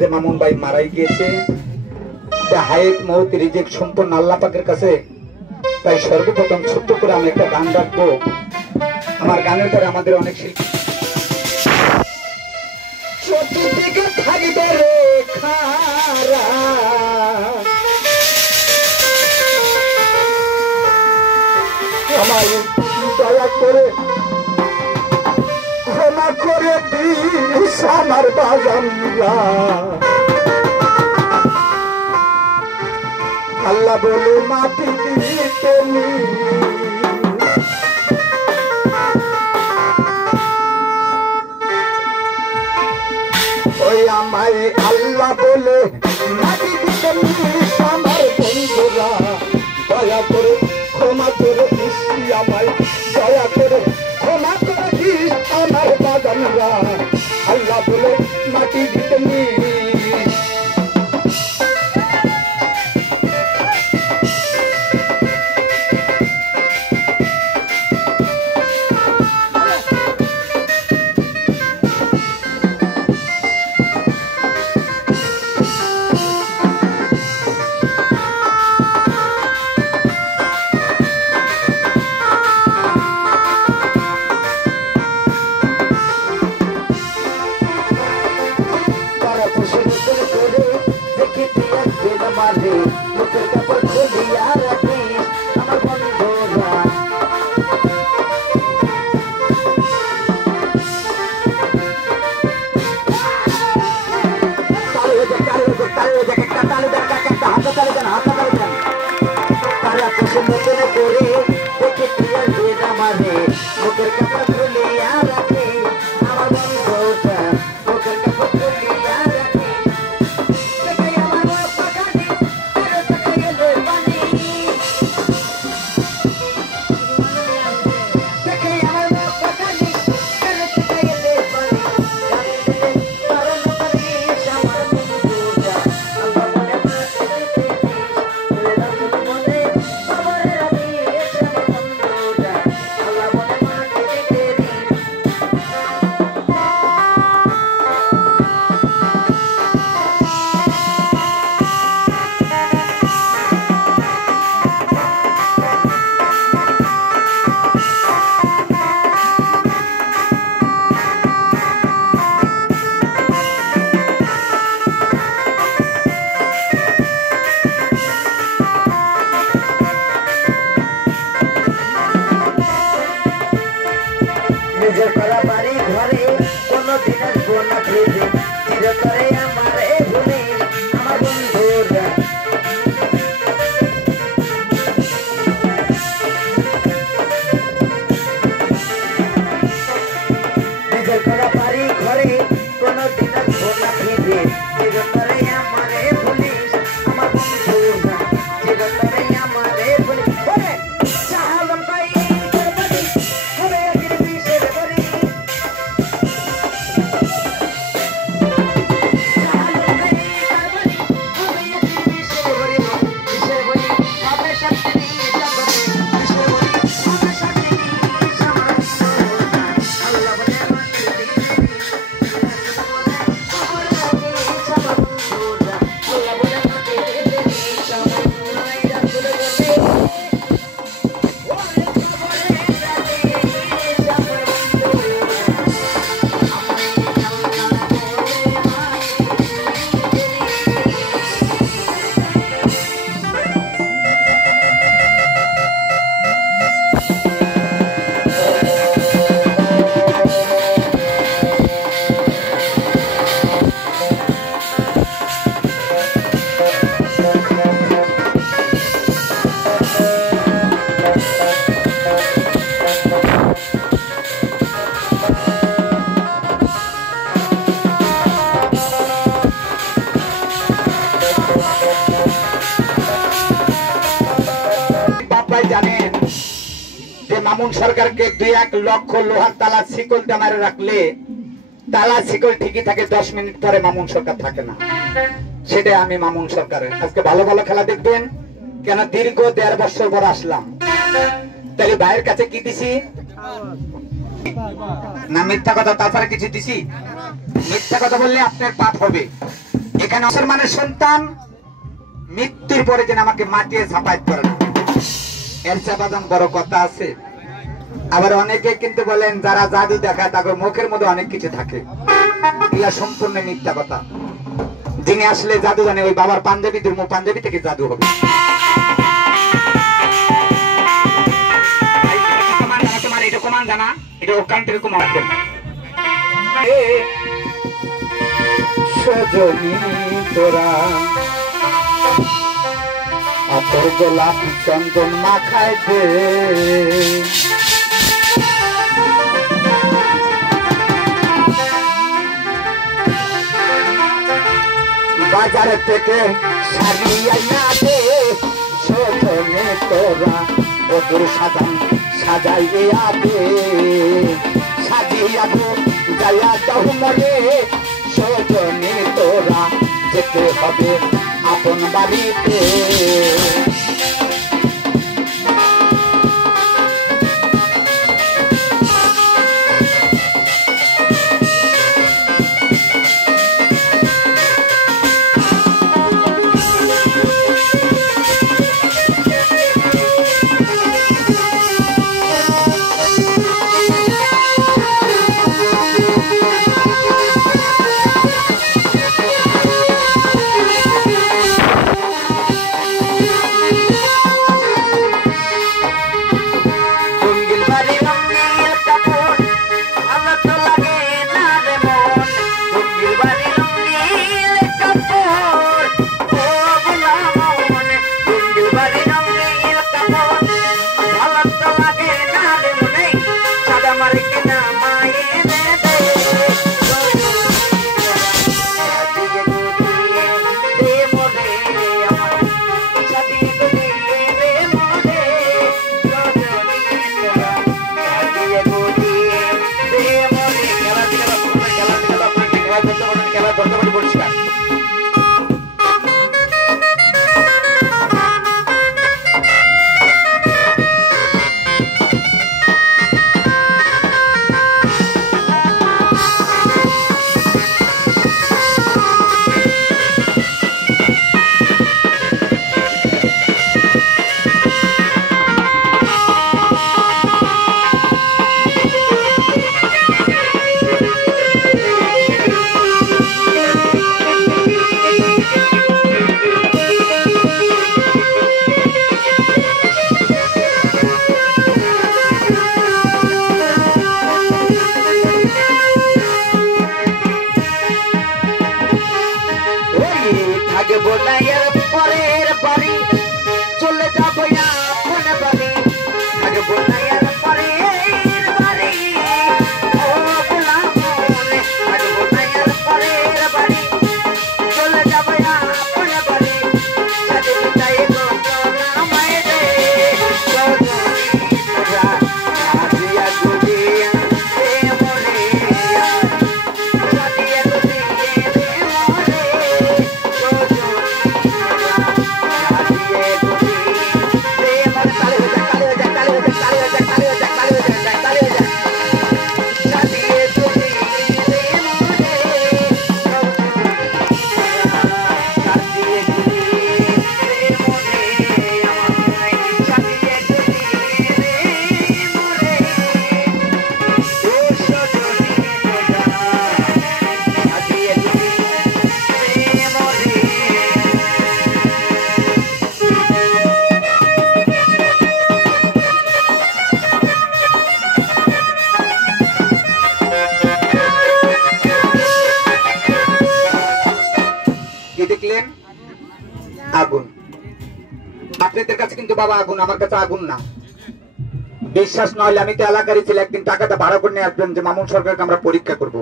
যে মামুন ভাই মারাই গিয়েছে, হায়াত মৌত রিজিক সম্পূর্ণ আল্লাহ পাকের কাছে। তাই সর্বপ্রথম ছোট্ট করে আমি একটা গান রাখবো। আমার গানের পরে আমাদের অনেক শিল্পী চতুর্দিকে থাকবে রেখারা, আমার দয়া করে ক্ষমা করে দিস আমার বাজানরা। আল্লাহ বলে মাটি দিতে ওই আমায় আল্লাহ বলে মাটি দিতে আমার বন্ধুরা। দয়া করে ক্ষমা করে দিস আমায়, দয়া করে ক্ষমা করে দিস আমার বাজানরা। আল্লাহ বলে মাটি দিতে নিজের করা বাড়ি ঘরে কোনদিন আসবো না ফিরে, চিরতরে আমার এ ভুলে আমার বন্ধুরা। নিজের করা বাড়ি ঘরে কোনদিন আসবো না ফিরে, চিরতরে আমার এ ভুলে আমার বন্ধুরা, চিরতরে আমার এ ভুলে। জানেন যে মামুন সরকারকে 2-1 লক্ষ লোহার তালা শিকলটা মারে রাখলে তালা শিকল ঠিকই থাকে, 10 মিনিট পরে মামুন সরকার থাকে না। সেটাই আমি মামুন সরকারের। আজকে ভালো ভালো খেলা দেখবেন, কেন দীর্ঘ 1.5 বছর পর আসলাম। তাহলে ভাইয়ের কাছে কি দিছি না মিথ্যা কথা, তারপরে কিছু দিছি? মিথ্যা কথা বললে আপনার পাপ হবে। এখানে মুসলমানের সন্তান মৃত্যুর পরে যেন আমাকে মাটিয়ে ছাপাই করে না, এর চাপাদাম বড় কথা আছে। আবার অনেকে কিন্তু বলেন যারা জাদু দেখায় তাদের মুখের মধ্যে অনেক কিছু থাকে, এগুলা সম্পূর্ণ মিথ্যা কথা। যিনি আসলে জাদু জানে ওই বাবার পাঞ্জাবি ধর্ম, পাঞ্জাবি থেকে জাদু হবে। তোমার এটা কমান জানা, এটা ওখান থেকে কমান আছেন। সজনী তোরা তোর গোলাপ চন্দন মাখায় দে, বাজার থেকে সারিয়া দে। সজনী তোরা বদর সাজান সাজাইয়া দে, সাজিয়া দে যাইয়া যাও মরে। সজনী তোরা যেতে হবে আপন বাড়িতে। আগুন আপনাদের কাছে, কিন্তু বাবা আগুন, আমার কাছে আগুন না। বিশ্বাস নইলে আমি তো এলাকারই ছিল, একদিন টাকাটা ভাড়া করে নিয়ে আসবেন যে মামুন সরকারকে আমরা পরীক্ষা করব।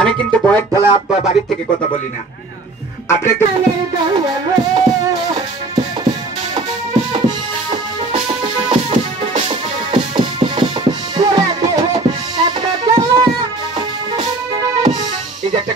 আমি কিন্তু বয়ের ঠেলা বাড়ির থেকে কথা বলি না। আপনি এই যে একটা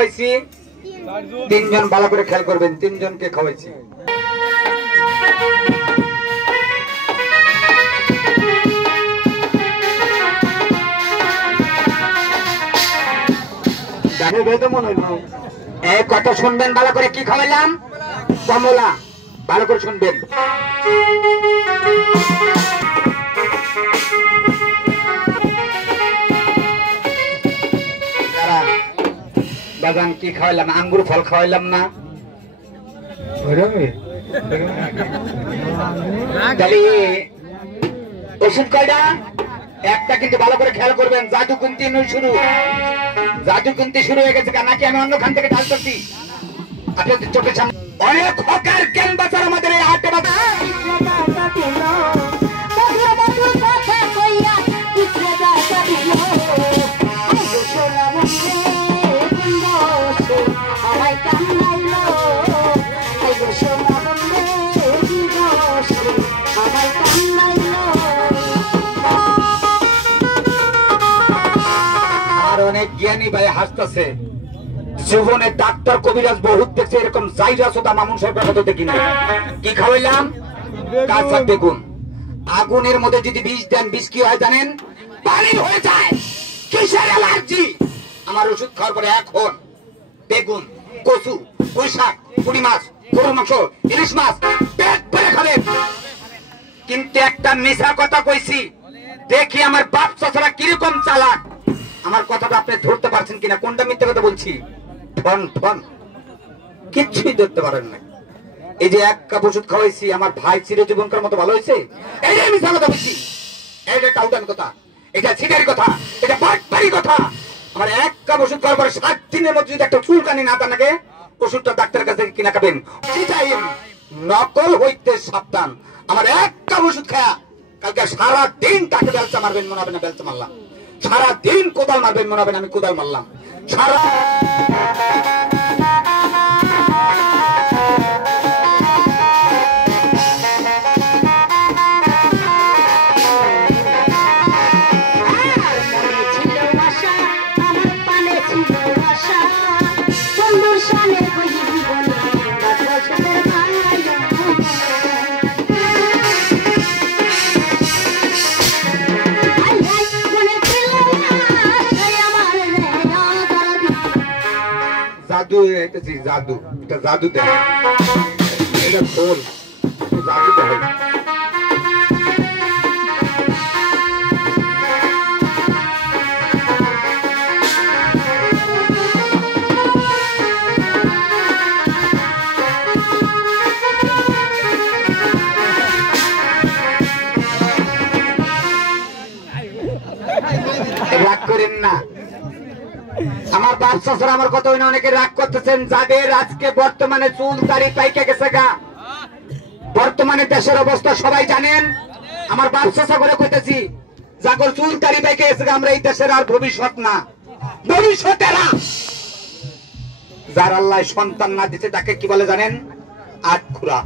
খাওয়াইছি? তিনজন, ভালো করে খেয়াল করবেন, তিনজনকে খাওয়াইছি। কথা শুনবেন ভালো করে, কি খাওয়াইলাম? কমলা, ভালো করে শুনবেন। বাজান কি খাওয়াইলাম? আঙ্গুর ফল খাওয়াইলাম না? ওষুধ কয়টা? একটা, কিন্তু ভালো করে খেয়াল করবেন। জাদু কুন্তি শুরু, জাদু কুন্তি শুরু হয়ে গেছে, নাকি আমি অন্য খান থেকে ঢাল করছি? আপনাদের চোখের সামনে অনেক হকার জ্ঞান বাজার আমাদের এই হাটে বাজার। অনেক জ্ঞানী ভাই হাসতেছে। জীবনে ডাক্তার কবিরাজ বহুত দেখছে, এরকম জাইরাসতা মামুন সরকার মতো দেখি না। কি খাওয়াইলাম? কাঁচা বেগুন। আগুনের মধ্যে যদি বিষ দেন, বিষ কি হয় জানেন? পানি হয়ে যায়। কিসের অ্যালার্জি? আমার ওষুধ খাওয়ার পরে এখন বেগুন, কচু, পুঁই শাক, পুঁটি মাছ, গরুর মাংস, ইলিশ মাছ পেট ভরে খাবেন। কিন্তু একটা মিছা কথা কইছি, দেখি আমার বাপ চাচারা কিরকম চালাক। আমার কথাটা আপনি ধরতে পারছেন কিনা? কোনটা মিথ্যা কথা বলছি? ঠন ঠন কিচ্ছুই ধরতে পারেন না। এই যে এক কাপ ওষুধ খাওয়াইছি, আমার ভাই চিরজীবনকার মতো ভালো হয়েছে, এইটাই মিথ্যা কথা বলছি। এটা টাউটান কথা, এটা ছিটারি কথা, এটা বাটপারি কথা। আমার এক কাপ ওষুধ খাওয়ার পরে 7 দিনের মধ্যে যদি একটা চুলকানি না থাকে, ওষুধটা ডাক্তারের কাছ থেকে কিনা খাবেন। নকল হইতে সাবধান। আমার এক কাপ ওষুধ খায়া কালকে সারা দিন তাকে বেলচা মারবেন মনে হবে না বেলচা মারলাম, সারা দিন কোদাল মারবেন মনে হবে না আমি কোদাল মারলাম। সারা জাদু, জাদু, এটা জাদু দেয়, এটা খোল, জাদু দেয়। রাগ করেন না। আমার বাচ্চা ছাড়া আমার কথা হইনা অনেকে রাগ করতেছেন, যাদের আজকে বর্তমানে চুল দাড়ি পাইকে গেছে গা। বর্তমানে দেশের অবস্থা সবাই জানেন। আমার বাচ্চা করে কইতেছি, যাগর চুল দাড়ি পাইকে গেছে গা, আমরা এই দেশের আর ভবিষ্যৎ না, ভবিষ্যতেরা। যার আল্লাহ সন্তান না দিতে তাকে কি বলে জানেন? আটখুরা।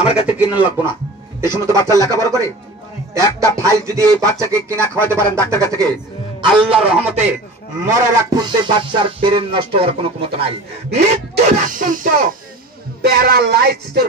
আমার কাছে কিনে লাগবো না, এই সময় তো বাচ্চা লেখাপড়া করে। একটা ফাইল যদি এই বাচ্চাকে কিনা খাওয়াতে পারেন ডাক্তার কাছ থেকে, আল্লাহর রহমতে মরার আগ পর্যন্ত বাচ্চার ব্রেন নষ্ট হওয়ার কোনো ক্ষমতা নাই। মৃত্যুর আগ পর্যন্ত প্যারালাইসিসের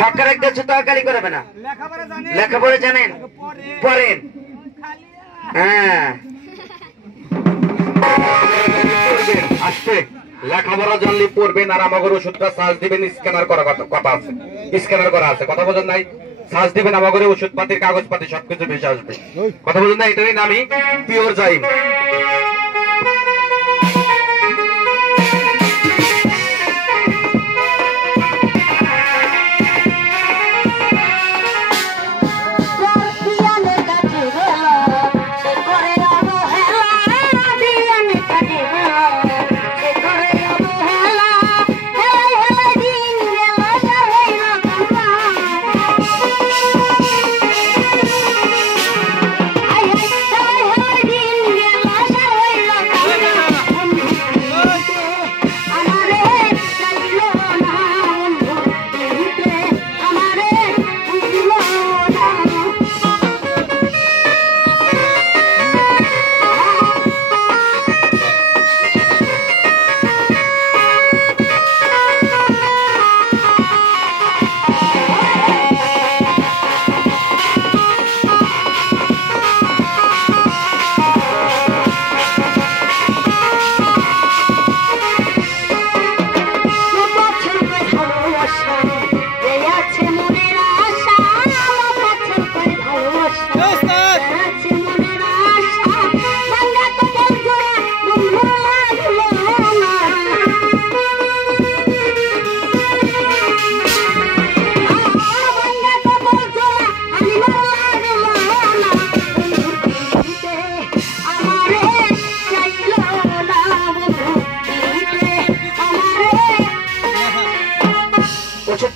হকারেতে জুতাকারি করবে না, লেখাপড়া জানেন, পড়েন। হ্যাঁ আসতে লেখাপড়া জানলে পড়বেন আর আমাদের ওষুধটা সার্চ দিবেন, স্ক্যানার করা কথা আছে, স্ক্যানার করা আছে, কথা বোঝেন নাই? সার্চ দিবেন আমাদের ওষুধ পাতির কাগজপাতি সবকিছু ভেসে আসবে, কথা বোঝেন না? এটারই নামই পিওর জাইম।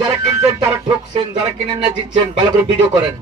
যারা কিনছেন তারা ঠকছেন, যারা কিনেন না জিতছেন, ভালো করে ভিডিও করেন।